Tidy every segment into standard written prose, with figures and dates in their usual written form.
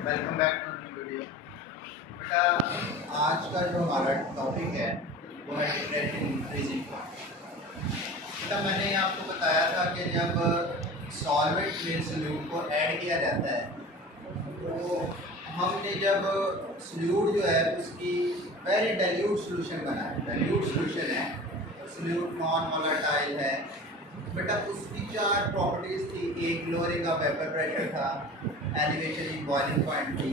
Welcome back to new video. बेटा, आज का जो हमारा टॉपिक है वो है डिफरेंट इंक्रीजिंग पॉइंट। बेटा, मैंने आपको बताया था कि जब सॉल्वेंट में सॉल्यूट को ऐड किया जाता है तो हमने जब सॉल्यूट जो है उसकी वेरी डाइल्यूट सॉल्यूशन बनाया। डाइल्यूट सॉल्यूशन है, सॉल्यूट नॉन वोलेटाइल है। बेटा, उसकी चार प्रॉपर्टीज थी। एक लोअरिंग ऑफ वेपर प्रेशर था, एलिवेशन इन बॉइलिंग पॉइंट थी,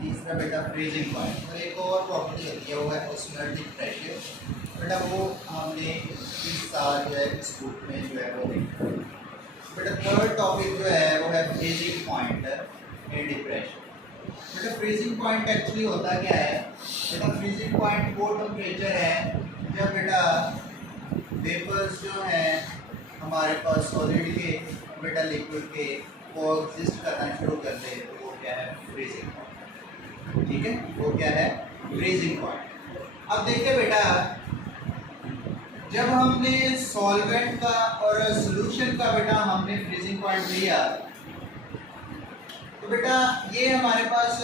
तीसरा बेटा फ्रीजिंग पॉइंट, और एक और प्रॉपर्टी होती है वो है ऑस्मोटिक प्रेशर। बेटा, वो हमने इस साल जो है इस बुक में जो है वो देखा। बेटा, थर्ड टॉपिक जो है वो है फ्रीजिंग पॉइंट इन डिप्रेशन। बेटा, फ्रीजिंग पॉइंट एक्चुअली होता क्या है? बेटा, फ्रीजिंग पॉइंट वो टेम्परेचर है जब बेटा वेपर्स जो हैं हमारे पास सॉलिड के बेटा लिक्विड के को एग्जिस्ट करना शुरू कर दे तो वो क्या है? Freezing point. ठीक है, वो क्या है? Freezing point. अब देखिए बेटा, जब हमने सॉल्वेंट का और सॉल्यूशन का बेटा हमने फ्रीजिंग पॉइंट लिया तो बेटा ये हमारे पास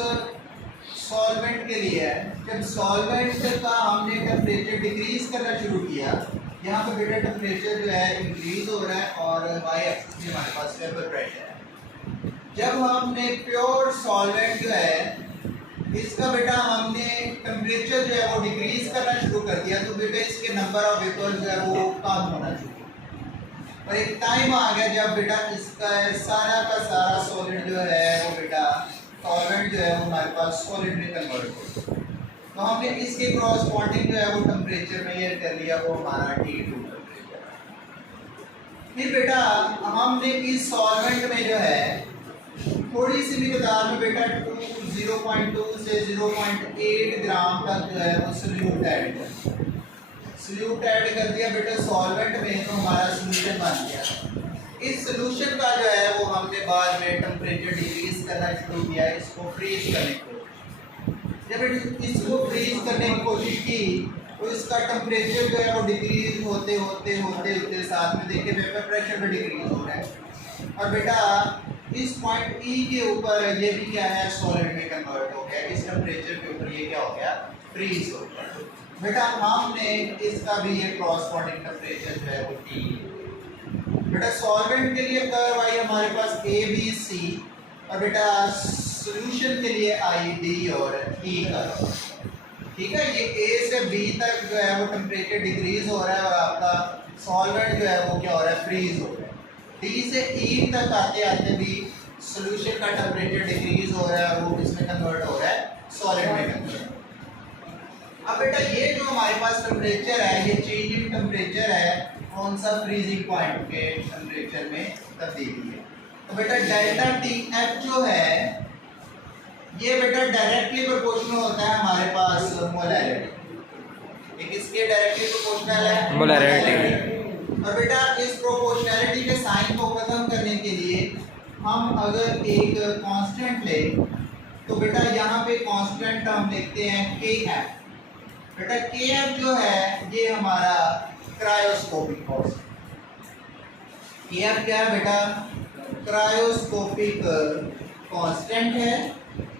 सॉल्वेंट के लिए है। जब सॉल्वेंट का हमने टेम्परेचर डिक्रीज करना शुरू किया, यहाँ पे बेटा टेम्परेचर जो है इंक्रीज हो रहा है और वाई एक्सिस में हमारे पास वेपर प्रेशर है। जब हमने प्योर सॉल्वेंट जो है इसका बेटा हमने टेम्परेचर जो है वो डिक्रीज करना शुरू कर दिया तो बेटा इसके नंबर ऑफ वेपर जो है वो कम होना शुरू। और एक टाइम आ गया जब बेटा इसका सारा का सारा सॉलिड जो है वो बेटा सॉल्वेंट जो है वो हमारे पास सॉलिड में कन्वर्ट हो। तो हमने इसके क्रॉसपॉन्डिंग जो है वो टेम्परेचर मेजर कर लिया, वो हमारा T2 टेम्परेचर। फिर बेटा हमने इस सॉल्वेंट में जो है थोड़ी सी मिकदार में बेटा 0.2 से 0.8 ग्राम तक जो है वो सॉल्यूट ऐड कर सॉल्यूट ऐड कर दिया बेटा सॉल्वेंट में, तो हमारा सॉल्यूशन बन गया। इस सॉल्यूशन का जो है वो हमने बाद में टेम्परेचर डिक्रीज करना शुरू किया, इसको फ्रीज करने को। जब इसको फ्रीज करने की कोशिश की तो इसका टेम्परेचर जो है वो डिक्रीज होते होते होते होते साथ में देखिए वेपर प्रेशर भी डिक्रीज हो रहा है। और बेटा इस पॉइंट E के ऊपर ये भी क्या है? सॉलिड में कन्वर्ट हो गया। इस टेम्परेचर के ऊपर ये क्या हो गया? फ्रीज हो गया। बेटा हमने इसका भी ये क्रॉसपॉन्डिंग टेम्परेचर जो है वो T। बेटा सॉल्वेंट के लिए कर्व आई हमारे पास ABC और बेटा सॉल्यूशन के लिए ID और E का। ठीक है, ये A से B तक जो है वो टेम्परेचर डिक्रीज हो रहा है और आपका सॉल्वेंट जो है वो क्या हो रहा है? फ्रीज हो रहा है। D से E तक आते आते भी सॉल्यूशन का टेम्परेचर डिक्रीज हो रहा है, वो किसमें कन्वर्ट हो रहा है? सॉलिड में कन्वर्ट। अब बेटा ये जो हमारे पास टेम्परेचर है ये चेंज इन टेम्परेचर है कौन सा? फ्रीजिंग पॉइंट के टेम्परेचर में तब्दीली है। तो बेटा डेल्टा TF जो है ये बेटा डायरेक्टली प्रोपोर्शनल होता है हमारे पास मोलैरिटी। एक इसके डायरेक्टली प्रोपोर्शनल है मोलैरिटी। और बेटा इस प्रोपोर्शनैलिटी के साइन को खत्म करने के लिए हम अगर एक कांस्टेंट लें तो बेटा यहाँ पे कांस्टेंट हम लिखते हैं KF। बेटा KF जो है ये हमारा क्रायोस्कोपिक कांस्टेंट। KF क्या है बेटा? क्रायोस्कोपिक कांस्टेंट है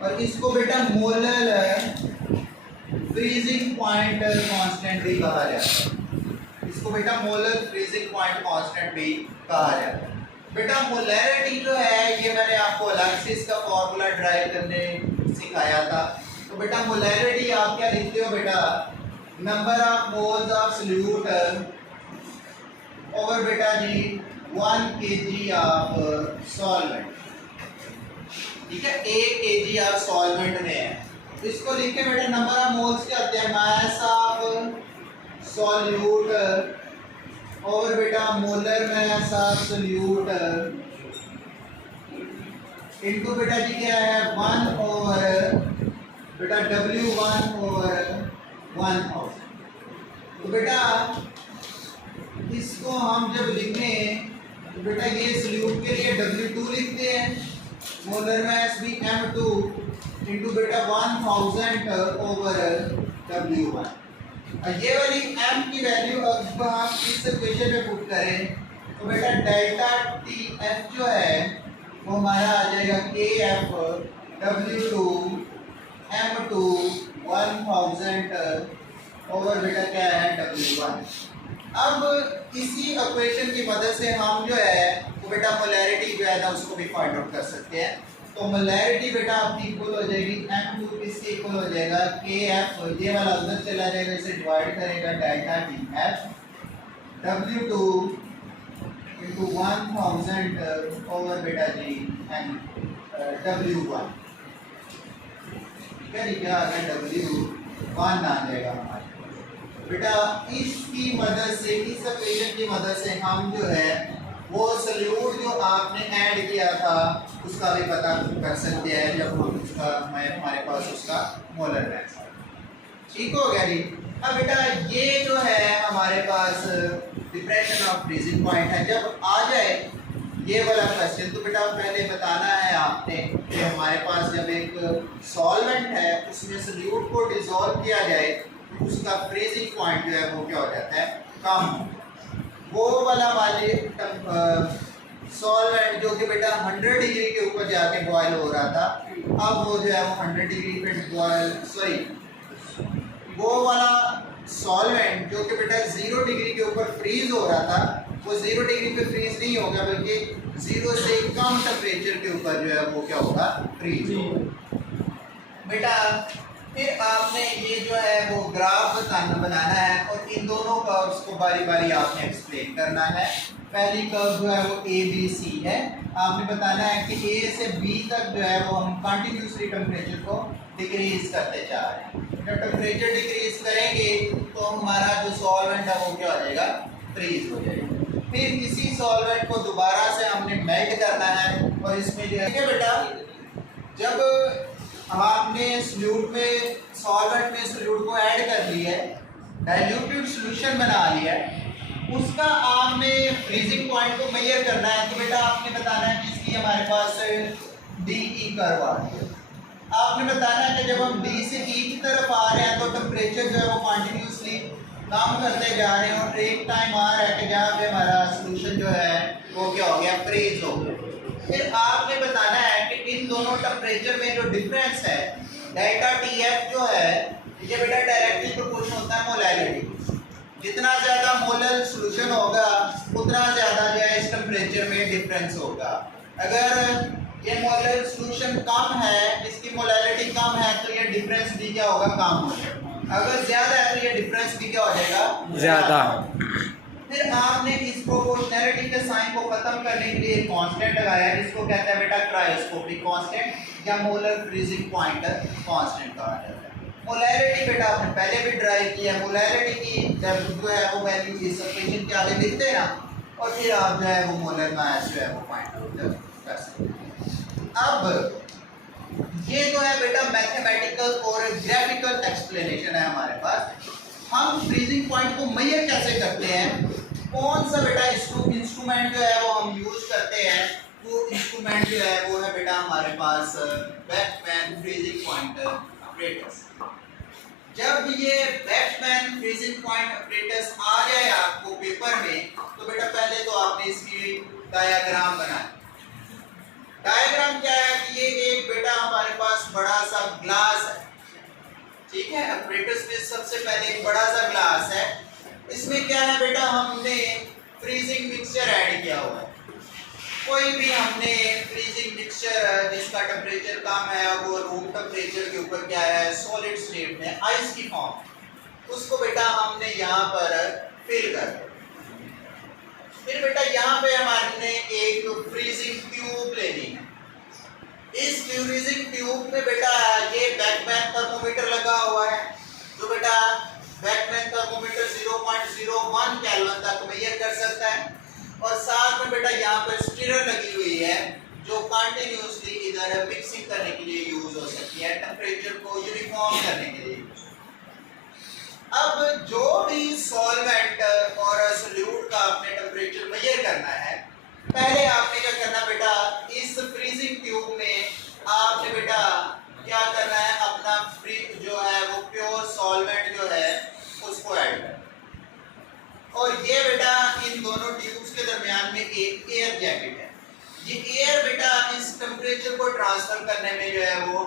और इसको बेटा मोलर फ्रीजिंग पॉइंट कांस्टेंट भी कहा जाता है। इसको बेटा मोलर फ्रीजिंग पॉइंट कांस्टेंट भी कहा जाता है। बेटा मोलैरिटी जो है ये मैंने आपको अलग से इसका फॉर्मूला ड्राइव करने सिखाया था। तो बेटा मोलैरिटी आप क्या लिखते हो बेटा? Number of moles of solute और बेटा जी 1 kg ऑफ सॉल्वेंट। ठीक है, 1 kg ऑफ सॉल्वेंट में है तो इसको लिख के बेटा नंबर ऑफ मोल्स क्या होते हैं? मास ऑफ सॉल्यूट और बेटा molar mass of solute into बेटा जी क्या है? 1 ओवर बेटा W1 ओवर 1000। तो बेटा इसको हम जब लिखें तो बेटा ये सॉल्यूट के लिए W2 लिखते हैं, मोलर मास भी M2 इनटू बेटा 1000 ओवर W1। ये वाली M की वैल्यू अब हम इस इक्वेशन में पुट करें तो बेटा डेल्टा TF जो है वो हमारा आ जाएगा KF W2 M2 1000 ओवर बेटा क्या है W1। अब इसी इक्वेशन की मदद से हम जो है वो बेटा मोलैरिटी जो है ना उसको भी फाइंड आउट कर सकते हैं। तो मोलैरिटी बेटा आपकी इक्वल हो जाएगी M2 किसके इक्वल हो जाएगा KF, ये वाला उधर चला जाएगा, इसे डिवाइड करेगा delta TF W2 into 1000 over बेटा जी W1। ठीक है, क्या आ गया W1 आ जाएगा हमारे बेटा। इसकी मदद से, इस इक्वेशन की मदद से हम जो है वो सल्यूट जो आपने ऐड किया था उसका भी पता कर सकते हैं जब हम उसका हमारे पास उसका मोलर मास। ठीक हो गया जी। अब बेटा ये जो है हमारे पास डिप्रेशन ऑफ फ्रीजिंग पॉइंट है, जब आ जाए ये वाला क्वेश्चन तो बेटा पहले बताना है आपने कि हमारे पास जब एक सॉल्वेंट है उसमें सल्यूट को डिसॉल्व किया जाए उसका फ्रीजिंग पॉइंट जो है वो क्या हो जाता है, कम। वो वाला वाले सॉल्वेंट जो कि बेटा 100 डिग्री के ऊपर जाके बॉयल हो रहा था, अब वो जो है वो 100 डिग्री पे बॉयल वो वाला सॉल्वेंट जो कि बेटा 0 डिग्री के ऊपर फ्रीज हो रहा था, वो 0 डिग्री पे फ्रीज नहीं होगा बल्कि 0 से कम टेम्परेचर के ऊपर जो है वो क्या होगा, फ्रीज होगा। बेटा फिर आपने ये जो है वो ग्राफ बनाना है और इन दोनों कर्व्स को बारी बारी आपने एक्सप्लेन करना है। पहली कर्व जो है वो ABC है, आपने बताना है कि A से B तक जो है वो हम कंटिन्यूसली टेम्परेचर को डिक्रीज करते जा रहे हैं। जब टेम्परेचर डिक्रीज करेंगे तो हमारा जो सॉल्वेंट है वो क्या हो जाएगा, फ्रीज हो जाएगा। फिर इसी सॉल्वेंट को दोबारा से हमने मेल्ट करना है और इसमें जो है बेटा जब आपने सॉल्यूट में सॉल्वेंट में सॉल्यूट को ऐड कर लिया है, डाइल्यूटेड सॉल्यूशन बना लिया है, उसका आपने फ्रीजिंग पॉइंट को मेजर करना है। तो बेटा आपने बताना है कि इसकी हमारे पास DE कर्व आ रही है। आपने बताना है कि जब हम D से E की तरफ आ रहे हैं तो टेम्परेचर जो है वो कंटिन्यूसली कम करते जा रहे हैं और एक टाइम आ रहा है कि जहाँ पे हमारा सॉल्यूशन जो है वो क्या हो गया, फ्रीज हो गया। फिर आपने बताना है कि इन दोनों टेम्परेचर में जो डिफरेंस है डेल्टा TF जो है ये बेटा डायरेक्टली प्रोपोर्शनल होता है मोलैरिटी। जितना ज़्यादा मोलर सॉल्यूशन होगा उतना ज़्यादा जो है इस टेम्परेचर में डिफरेंस होगा। अगर ये मोलर सॉल्यूशन कम है, इसकी मोलैरिटी कम है तो ये डिफरेंस भी क्या होगा, कम हो जाएगा। अगर ज़्यादा है तो ये डिफरेंस भी क्या हो जाएगा, ज़्यादा। फिर आपने इस प्रोपोर्शनैलिटी के साइन को खत्म करने के लिए कांस्टेंट लगाया है जिसको कहते हैं बेटा क्रायोस्कोपिक कांस्टेंट या मोलर फ्रीजिंग पॉइंट कांस्टेंट कहा जाता है। मोलैरिटी बेटा आपने पहले भी ड्राइव किया, मोलैरिटी की जब जो है वो वैल्यू इस इक्वेशन के आगे लिखते हैं ना और फिर आप जो है वो मोलर मास जो है वो फाइंड आउट कर सकते हैं। अब ये जो है बेटा मैथमेटिकल और ग्राफिकल एक्सप्लेनेशन है हमारे पास। हम फ्रीजिंग पॉइंट को मेजर कैसे करते हैं, कौन सा बेटा इंस्ट्रूमेंट जो है वो हम यूज करते हैं, वो इंस्ट्रूमेंट जो है वो है बेटा हमारे पास बैकमैन फ्रीजिंग पॉइंट ऑपरेटर्स। जब ये बैकमैन फ्रीजिंग पॉइंट ऑपरेटर्स आ जाए आपको पेपर में तो बेटा पहले तो आपने इसकी डायग्राम बनाए। डायग्राम क्या है कि ये एक बेटा हमारे पास बड़ा सा ग्लास है, ठीक है। ऑपरेटर्स में सबसे पहले एक बड़ा सा ग्लास है, इसमें क्या है बेटा हमने फ्रीजिंग मिक्सचर ऐड किया हुआ है। कोई भी हमने फ्रीजिंग मिक्सचर जिसका टेम्परेचर कम है और वो रूम टेम्परेचर के ऊपर क्या है, सॉलिड स्टेट में आइस की फॉर्म, उसको बेटा हमने यहाँ पर फिल कर दिया। फिर बेटा यहाँ पे हमने एक फ्रीजिंग ट्यूब लेनी है। इस फ्रीजिंग ट्यूब में बेटा ये बैकमैन थर्मोमीटर लगा हुआ है, तो बेटा बैकमैन थर्मोमीटर 0.01 केल्विन तक मेजर कर सकता है और साथ में बेटा यहाँ पर स्टिरर लगी हुई है जो कंटिन्यूसली इधर मिक्सिंग करने के लिए यूज हो सकती है, टेम्परेचर को यूनिफॉर्म करने के लिए। अब जो भी सॉल्वेंट और सॉल्यूट का आपने टेम्परेचर मेजर करना है, पहले आपने क्या करना बेटा, इस फ्रीजिंग ट्यूब में आपने बेटा क्या करना है, अपना फ्री जो है वो प्योर सॉल्वेंट जो है उसको ऐड करना। और ये बेटा इन दोनों ट्यूब्स के दरमियान में एक एयर जैकेट है, ये एयर बेटा इस टेम्परेचर को ट्रांसफर करने में जो है वो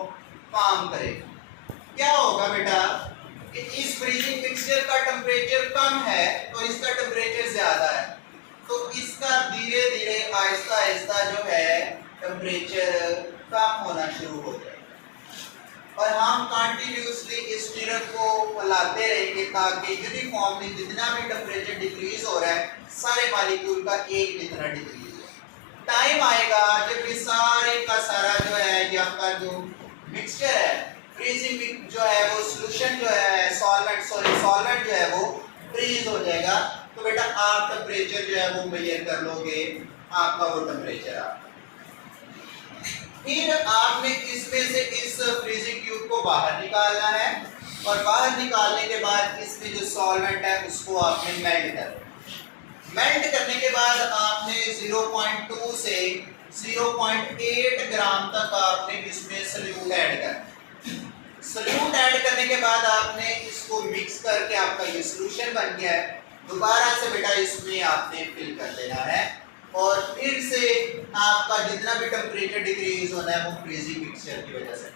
काम करेगा। क्या होगा बेटा कि इस फ्रीजिंग मिक्सचर का टेम्परेचर कम है और इसका टेम्परेचर ज्यादा है, तो इसका धीरे धीरे आहिस्ता आहिस्ता जो है टेम्परेचर कम होना शुरू हो जाएगा और हम कंटिन्यूसली इस मिरर को फैलाते रहेंगे ताकि यूनिफॉर्मली जितना भी टेम्परेचर डिक्रीज हो रहा है सारे मॉलिक्यूल का एक जितना डिक्रीज हो। टाइम आएगा जब ये सारे का सारा जो है ये आपका जो मिक्सचर है फ्रीजिंग जो है वो सोल्यूशन जो है सॉल्वेंट जो है वो फ्रीज हो जाएगा, तो बेटा आप टेम्परेचर जो है वो मेजर कर लोगे, आपका वो टेम्परेचर आ। फिर आपने इसमें से इस फ्रीजिंग ट्यूब को बाहर निकालना है और बाहर निकालने के बाद इसमें जो सॉल्वेंट है उसको आपने मेल्ट करने के बाद आपने 0.2 से 0.8 ग्राम तक आपने इसमें सल्यूट ऐड करना। सल्यूट ऐड करने के बाद आपने इसको मिक्स करके आपका ये सॉल्यूशन बन गया है। दोबारा से बेटा इसमें आपने फिल कर देना है और फिर से आपका जितना भी टेम्परेचर डिक्रीज होना है वो फ्रीजिंग मिक्सचर की वजह से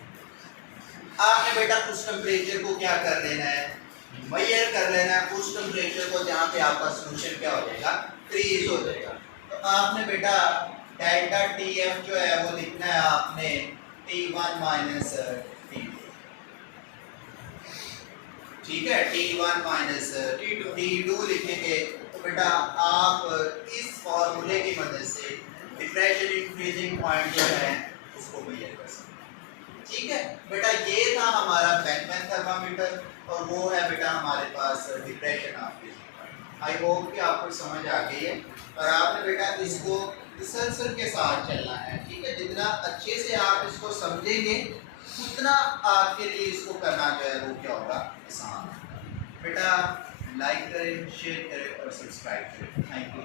आपने बेटा उस टेम्परेचर को क्या कर लेना है, मेजर कर लेना है उस टेम्परेचर को जहाँ पे आपका सॉल्यूशन क्या हो जाएगा, फ्रीज हो जाएगा। तो आपने बेटा डेल्टा TF जो है वो लिखना है आपने T1 माइनस T2, ठीक है, T1 माइनस T2 लिखेंगे तो बेटा आप इस फॉर्मूले की मदद से डिप्रेशन इन फ्रीजिंग पॉइंट जो है उसको मेजर कर सकते हैं। ठीक है बेटा, ये था हमारा बेकमैन थर्मामीटर और वो है बेटा हमारे पास depression of freezing point. I hope कि आपको समझ आ गई है और आपने बेटा इसको तसल्सल के साथ चलना है। ठीक है, जितना अच्छे से आप इसको समझेंगे उतना आपके लिए इसको करना जो है वो क्या होगा, आसान। बेटा लाइक करें, शेयर करें और सब्सक्राइब करें। Thank you.